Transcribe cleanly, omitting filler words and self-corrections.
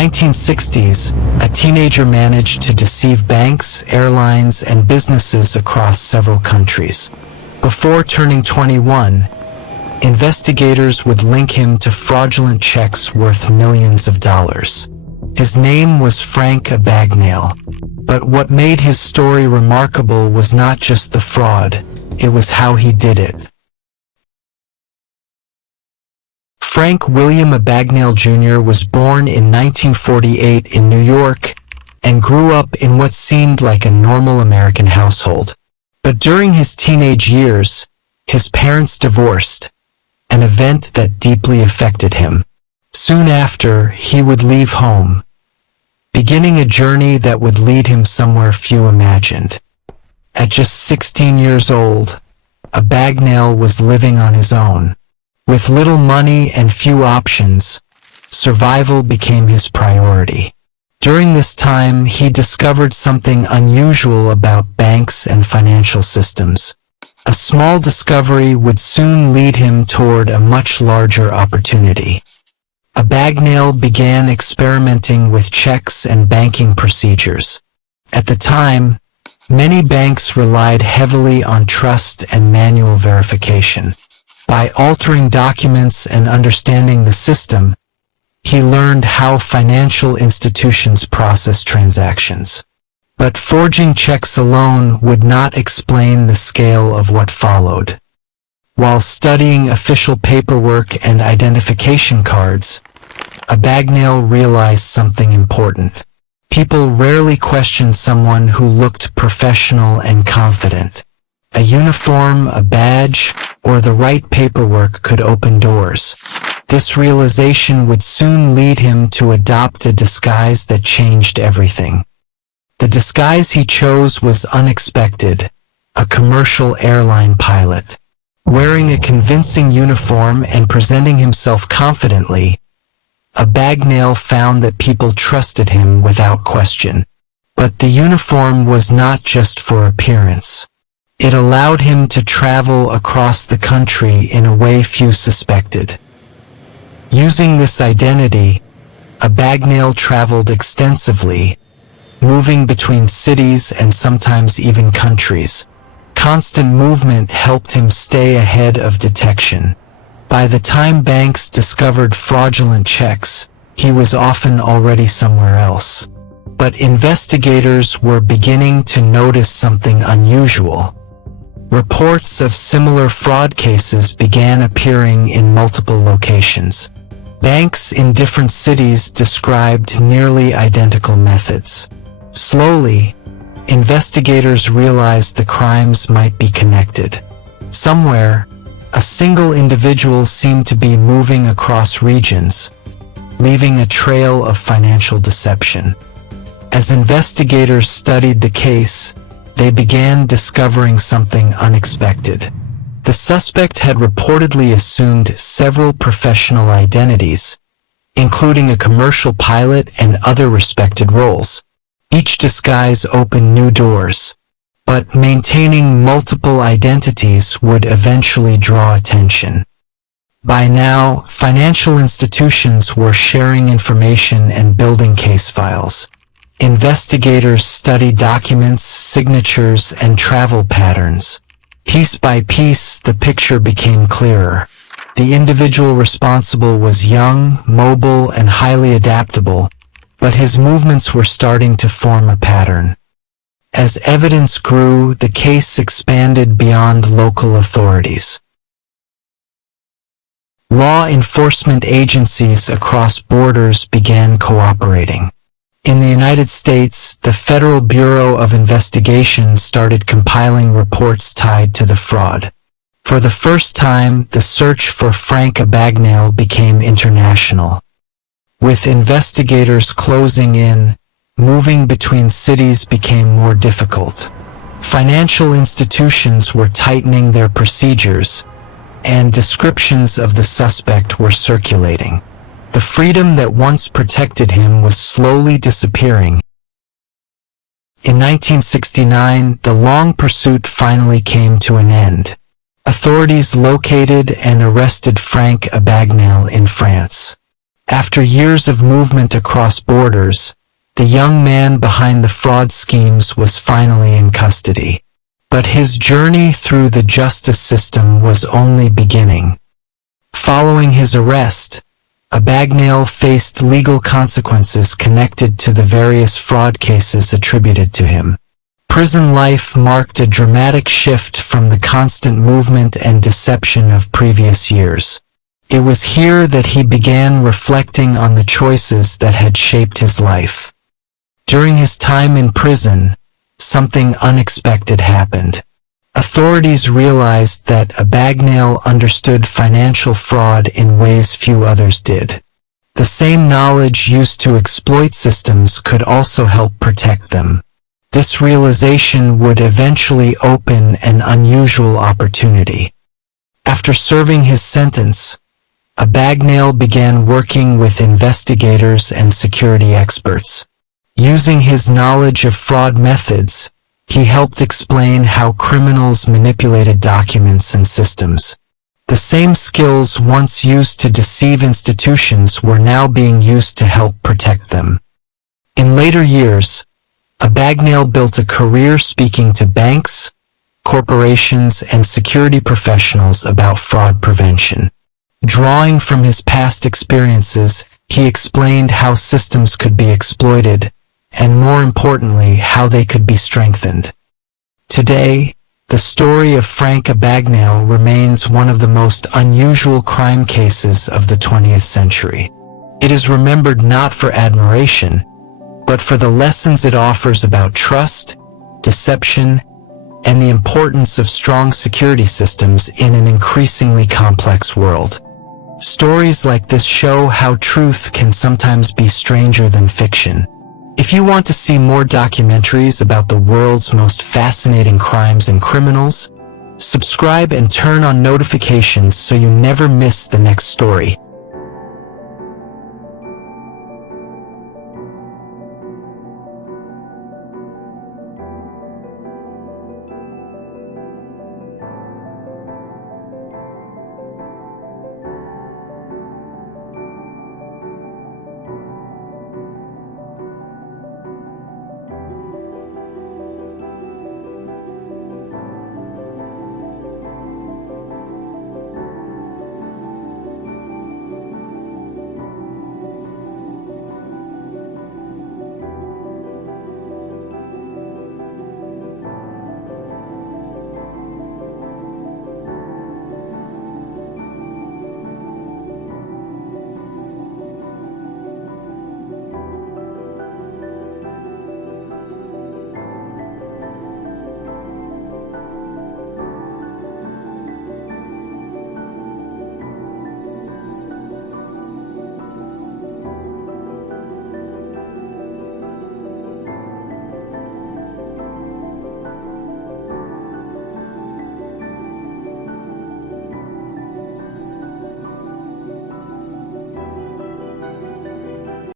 1960s, a teenager managed to deceive banks, airlines, and businesses across several countries. Before turning 21, investigators would link him to fraudulent checks worth millions of dollars. His name was Frank Abagnale. But what made his story remarkable was not just the fraud, it was how he did it. Frank William Abagnale Jr. was born in 1948 in New York and grew up in what seemed like a normal American household. But during his teenage years, his parents divorced, an event that deeply affected him. Soon after, he would leave home, beginning a journey that would lead him somewhere few imagined. At just 16 years old, Abagnale was living on his own. With little money and few options, survival became his priority. During this time, he discovered something unusual about banks and financial systems. A small discovery would soon lead him toward a much larger opportunity. Abagnale began experimenting with checks and banking procedures. At the time, many banks relied heavily on trust and manual verification. By altering documents and understanding the system, he learned how financial institutions process transactions. But forging checks alone would not explain the scale of what followed. While studying official paperwork and identification cards, Abagnale realized something important. People rarely questioned someone who looked professional and confident. A uniform, a badge, or the right paperwork could open doors. This realization would soon lead him to adopt a disguise that changed everything. The disguise he chose was unexpected, a commercial airline pilot. Wearing a convincing uniform and presenting himself confidently, Abagnale found that people trusted him without question. But the uniform was not just for appearance. It allowed him to travel across the country in a way few suspected. Using this identity, Abagnale traveled extensively, moving between cities and sometimes even countries. Constant movement helped him stay ahead of detection. By the time banks discovered fraudulent checks, he was often already somewhere else. But investigators were beginning to notice something unusual. Reports of similar fraud cases began appearing in multiple locations. Banks in different cities described nearly identical methods. Slowly, investigators realized the crimes might be connected. Somewhere, a single individual seemed to be moving across regions, leaving a trail of financial deception. As investigators studied the case, they began discovering something unexpected. The suspect had reportedly assumed several professional identities, including a commercial pilot and other respected roles. Each disguise opened new doors, but maintaining multiple identities would eventually draw attention. By now, financial institutions were sharing information and building case files. Investigators studied documents, signatures, and travel patterns. Piece by piece, the picture became clearer. The individual responsible was young, mobile, and highly adaptable, but his movements were starting to form a pattern. As evidence grew, the case expanded beyond local authorities. Law enforcement agencies across borders began cooperating. In the United States, the Federal Bureau of Investigation started compiling reports tied to the fraud. For the first time, the search for Frank Abagnale became international. With investigators closing in, moving between cities became more difficult. Financial institutions were tightening their procedures, and descriptions of the suspect were circulating. The freedom that once protected him was slowly disappearing. In 1969, the long pursuit finally came to an end. Authorities located and arrested Frank Abagnale in France. After years of movement across borders, the young man behind the fraud schemes was finally in custody. But his journey through the justice system was only beginning. Following his arrest, Abagnale faced legal consequences connected to the various fraud cases attributed to him. Prison life marked a dramatic shift from the constant movement and deception of previous years. It was here that he began reflecting on the choices that had shaped his life. During his time in prison, something unexpected happened. Authorities realized that Abagnale understood financial fraud in ways few others did. The same knowledge used to exploit systems could also help protect them. This realization would eventually open an unusual opportunity. After serving his sentence, Abagnale began working with investigators and security experts. Using his knowledge of fraud methods, he helped explain how criminals manipulated documents and systems. The same skills once used to deceive institutions were now being used to help protect them. In later years, Abagnale built a career speaking to banks, corporations, and security professionals about fraud prevention. Drawing from his past experiences, he explained how systems could be exploited, and more importantly, how they could be strengthened. Today, the story of Frank Abagnale remains one of the most unusual crime cases of the 20th century. It is remembered not for admiration, but for the lessons it offers about trust, deception, and the importance of strong security systems in an increasingly complex world. Stories like this show how truth can sometimes be stranger than fiction. If you want to see more documentaries about the world's most fascinating crimes and criminals, subscribe and turn on notifications so you never miss the next story.